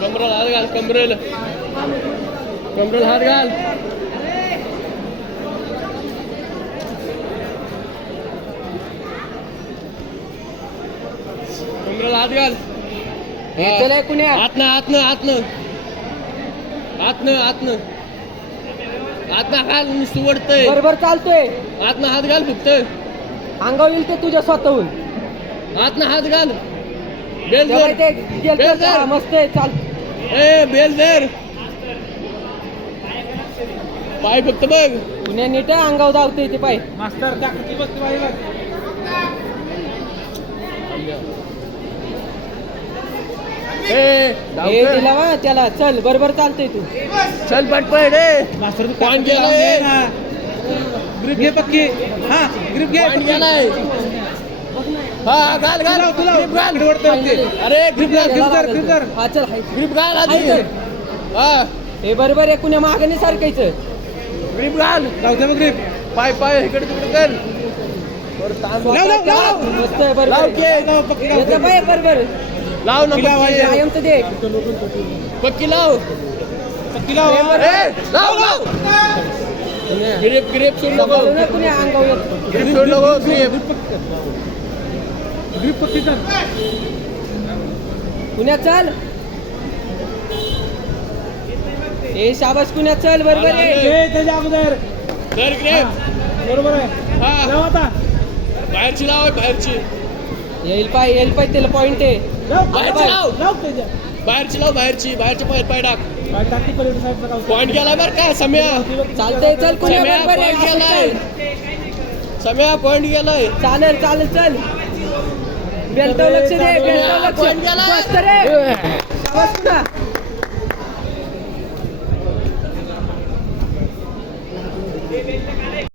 कमरल हात घाल, कमरल हात घाल. कमरल हात घाल. आतनं घाल. नुसतं वडतंय. बरोबर चालतोय. आतनं हात घाल फक्त. अंगावर येईल ते तुझ्या स्वतःहून. आतनं हात घाल. बेल धर. मस्त आहे. चाल. बेल धर. पाय फक्त बघ. पुण्या नीट आहे. अंगावर धावतोय ते पाय. मास्तर दाखवते बघ तू बाईला. दिला वा त्याला. चल बरोबर चालतोय तू. चल पटपट. मास्तर तू पॉईंट गेलाय. ग्रिप घे पक्की. हा ग्रिप घे. पॉईंट गेलाय. हा घाल. ग्रिप घाल. अरे ग्रिप घाल. हा चल. ग्रिप घाल आधी. हा हे बरोबर आहे. कुण्या मागणी सारखायचं. ग्रिप घाल. लावते मग ग्रिप. पाय इकडे तिकडे कर. मस्त आहे. बरोबर पाय बरोबर. लाव ना कायम तर दे. पक्की लाव. लाव. ग्रिप सोड नको. कुण्या अंगावर ग्रिप सोड नको. ग्रिप पक्की कर. कुण्या चल. ए शाबास कुण्या चल. बरोबर आहे. त्याच्या अगोदर धर ग्रिप. बरोबर आहे. हा लाव आता. बाहेरची लाव. बाहेरची येईल पाय त्याला पॉइंट आहे. बाहेरची लाव. लाव त्याच्या. बाहेरच्या पाय टाक. टाकी पलीकडे साईडला लाव. पॉइंट गेलाय बरं का सम्या. चालतंय. चल कुण्या बरोबर आहे. पॉइंट गेलाय. सम्या पॉइंट गेलाय. चालेल चल. बेल्ट लक्ष दे. पॉइंट गेलाय. शाबास कुण्या.